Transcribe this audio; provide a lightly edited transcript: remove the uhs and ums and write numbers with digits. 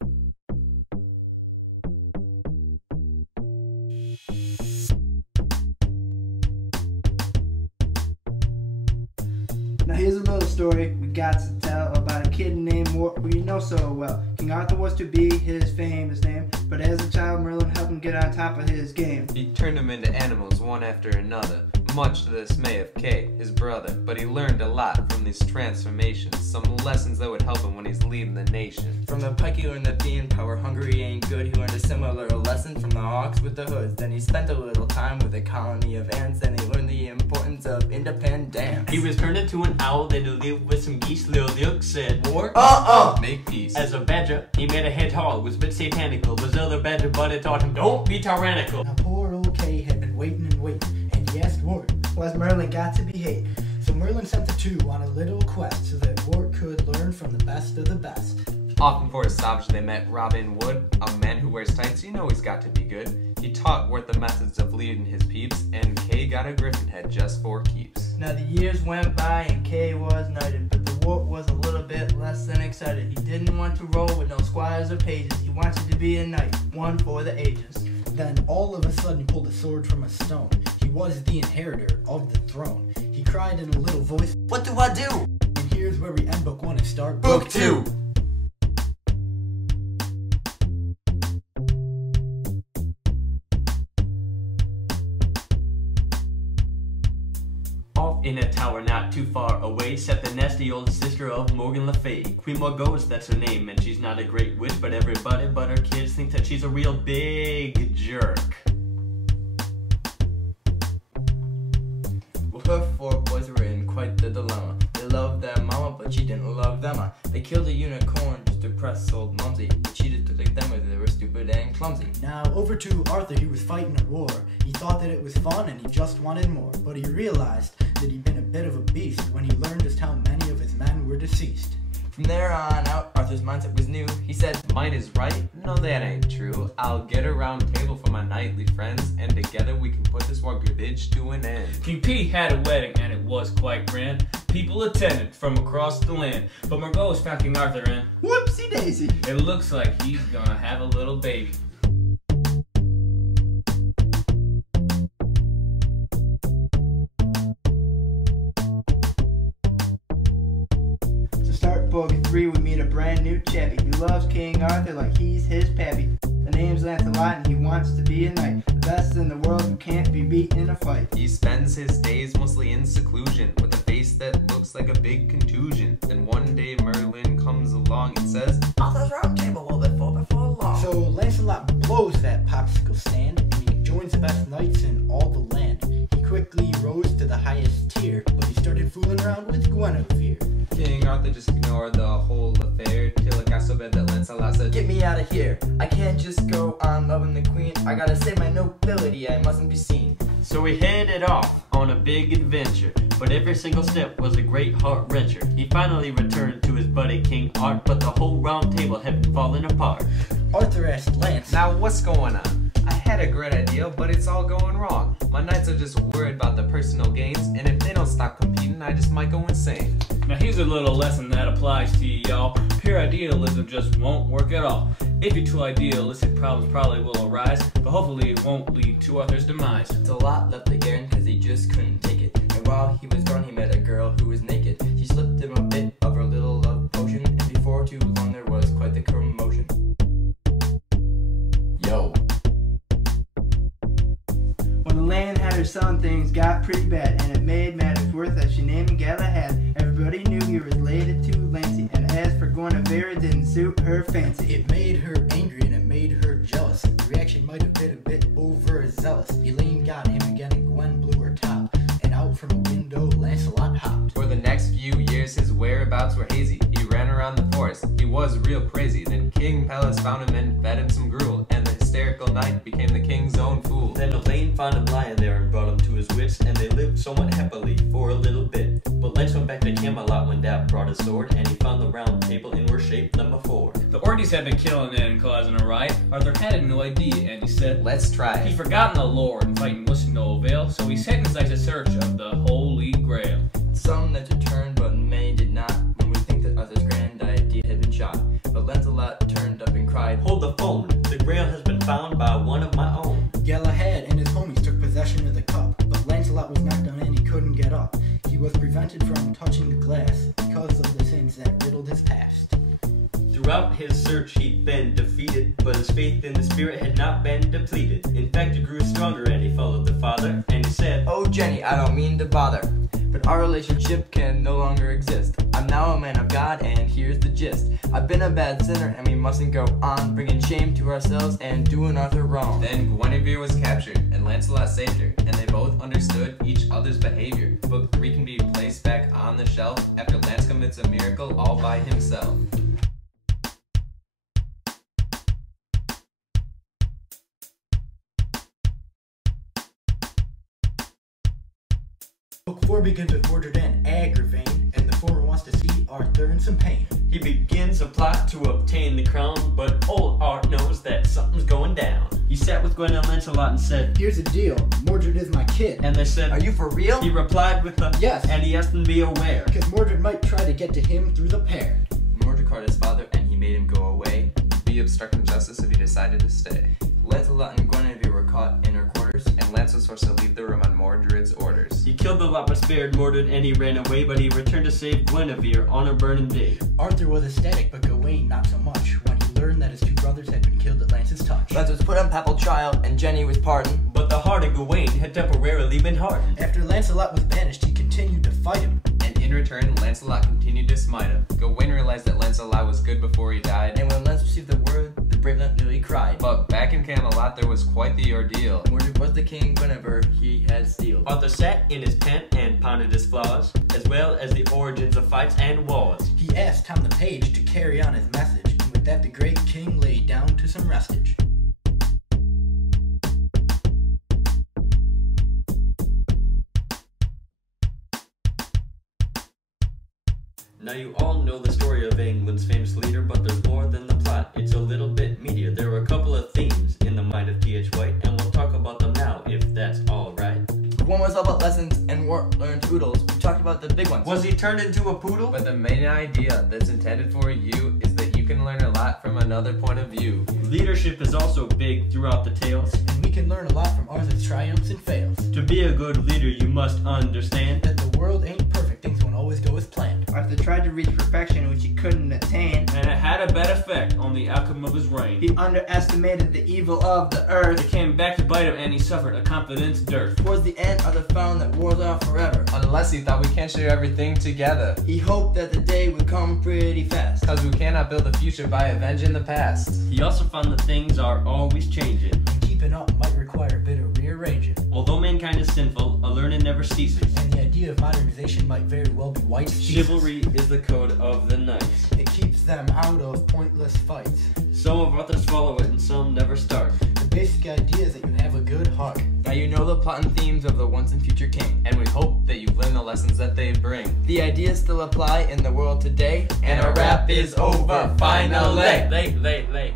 Now here's a little story we got to tell about a kid named Mort who you know so well. King Arthur was to be his famous name, but as a child Merlin helped him get on top of his game. He turned them into animals one after another, much to the dismay of Kay, his brother, but he learned a lot from these transformations, some lessons that would help him when he's leading the nation. From the pike he learned that being power hungry ain't good. He learned a similar lesson from the hawks with the hoods. Then he spent a little time with a colony of ants, and he learned the importance of independence. He was turned into an owl, then he lived with some geese. Lil Luke said, "War, Make peace." As a badger, he made a hedgehog, was a bit satanical. Was other badger, but it taught him, don't be tyrannical. Now poor old Kay had been waiting and waiting, and he asked Mort, was Merlin got to behave? So Merlin sent the two on a little quest so that Mort could learn from the best of the best. Off before his stoppage they met Robin Wood, a man who wears tights, you know he's got to be good. He taught Wart the methods of leading his peeps, and Kay got a griffin head just for keeps. Now the years went by and Kay was knighted, but the Wart was a little bit less than excited. He didn't want to roll with no squires or pages. He wanted to be a knight, one for the ages. Then all of a sudden he pulled a sword from a stone. He was the inheritor of the throne. He cried in a little voice, What do I do? and here's where we end book 1 and start Book 2. Off in a tower not too far away sat the nasty old sister of Morgan Le Fay. Queen Morgause, that's her name, and she's not a great witch, but everybody but her kids think that she's a real big jerk. Well, her 4 boys were in quite the dilemma. They loved their mama, but she didn't love them. They killed a unicorn just to impress old Mumsy, but she didn't think them as they were stupid and clumsy. Now over to Arthur. He was fighting a war. He thought that it was fun and he just wanted more, but he realized that he'd been a bit of a beast when he learned just how many of his men were deceased. From there on out, Arthur's mindset was new. He said, Mine is right? No, that ain't true. I'll get a round table for my knightly friends, and together we can put this war garbage to an end. King P had a wedding, and it was quite grand. People attended from across the land, but Morgause found King Arthur and Whoopsie daisy! it looks like he's gonna have a little baby. To start book 3, we meet a brand new chappie. He loves King Arthur like he's his pappy. The name's Lancelot and he wants to be a knight, the best in the world who can't be beat in a fight. He spends his days mostly in seclusion, with a face that looks like a big contusion. Then one day Merlin comes along and says, Arthur's round table will be full before long. So Lancelot blows that popsicle stand and he joins the best knights in all the land. He quickly rose to the highest tier, but he started fooling around with Guinevere. King Arthur just ignored the whole affair till it got so bad that Lancelot said, Get me out of here. I can't just go on loving the queen. I gotta save my nobility. I mustn't be seen. So he headed off on a big adventure, but every single step was a great heart wrencher. He finally returned to his buddy King Art, but the whole round table had been falling apart. Arthur asked Lance, Now what's going on? I had a great idea, but it's all going wrong. My knights are just worried about the personal gains, and if they don't stop competing, I just might go insane. Now here's a little lesson that applies to y'all. Pure idealism just won't work at all. If you're too idealistic, problems probably will arise, but hopefully it won't lead to Arthur's demise. Lancelot left again cause he just couldn't take it. And while he was gone, he met a girl who was naked. She slipped him a bit of her little love potion, and before too long there was quite the commotion. Yo. when the land had her son, things got pretty bad, and it made matters worse as she named Galahad. Everybody knew he was related to Lancey, and as for Guinevere, it didn't suit her fancy. It made her angry and it made her jealous. The reaction might have been a bit overzealous. Elaine got him again and Gwen blew her top, and out from a window Lancelot hopped. For the next few years, his whereabouts were hazy. He ran around the forest. He was real crazy. Then King Pelles found him and fed him some gruel, and the hysterical knight became the king's own fool. Then Elaine found him lying there and brought him to his wits, and they lived somewhat happily for a little bit. But Lance went back to Camelot when Dap brought a sword, and he found the round table in worse shape than before. The orgies had been killing it and causing a riot. Arthur had a new idea, and he said, Let's try he'd it. forgotten the lore and fighting was no avail, so he set his eyes in search of the Holy Grail. Some that returned, but many did not. One would think that Arthur's grand idea had been shot. But Lancelot turned up and from touching the glass because of the sins that riddled his past. Throughout his search he'd been defeated, but his faith in the spirit had not been depleted. In fact, it grew stronger and he followed the Father, and he said, Oh Jenny, I don't mean to bother, but our relationship can no longer exist. I'm now a man of God, and here's the gist. I've been a bad sinner, and we mustn't go on bringing shame to ourselves and doing Arthur wrong. Then Guinevere was captured, and Lancelot saved her, and they both understood each other's behavior. Book 3 can be placed back on the shelf after Lance commits a miracle all by himself. Book 4 begins with Mordred and Agravain, and the former wants to see Arthur in some pain. He begins a plot to obtain the crown, but old Art knows that something's going down. He sat with Gwen and Lancelot and said, Here's the deal, Mordred is my kid. and they said, Are you for real? He replied with a Yes. and he asked them to be aware. Because Mordred might try to get to him through the pair. Mordred caught his father, and he made him go away. Be obstructing justice if he decided to stay. Lancelot and Guinevere were caught in her quarters. And Lance was forced to leave the room on Mordred's orders. He killed the lot but spared Mordred, and he ran away, but he returned to save Guinevere on a burning day. Arthur was ecstatic, but Gawain not so much, when he learned that his two brothers had been killed at Lance's touch. Lance was put on papal trial, and Jenny was pardoned. But the heart of Gawain had temporarily been hardened. After Lancelot was banished, he continued to fight him. And in return, Lancelot continued to smite him. Gawain realized that Lancelot was good before he died. And when Lance received the word, the brave knight nearly cried. But back in Camelot, there was quite the ordeal. Mordred was the king, Guinevere he had steeled. Arthur sat in his tent and pondered his flaws, as well as the origins of fights and wars. He asked Tom the Page to carry on his message, and with that the great king lay down to some restage. Now you all know the story of England's famous leader, but there's more than the plot. It's a little bit meatier. There were a couple of themes in the mind of T.H. White, and we'll talk about them now, if that's alright. One was all about lessons and learned oodles. We talked about the big ones. Was he turned into a poodle? But the main idea that's intended for you is that you can learn a lot from another point of view. Leadership is also big throughout the tales. And we can learn a lot from Arthur's triumphs and fails. To be a good leader, you must understand That the world ain't perfect, things won't always go as planned. Arthur tried to reach perfection which he couldn't attain. And it had a bad effect on the outcome of his reign. He underestimated the evil of the earth. It came back to bite him and he suffered a confidence dearth. Towards the end, Arthur found that wars are forever. Unless he thought we can't share everything together. He hoped that the day would come pretty fast. Cause we cannot build the future by avenging the past. He also found that things are always changing. And keeping up might require a bit of rearranging. Although mankind is sinful, a learning never ceases. And the idea of modernization might very well be White's thesis. Chivalry is the code of the knights. It keeps them out of pointless fights. Some of authors follow it and some never start. The basic idea is that you have a good heart. Now you know the plot and themes of the once and future king. And we hope that you've learned the lessons that they bring. The ideas still apply in the world today. And our rap is over, finally. Late.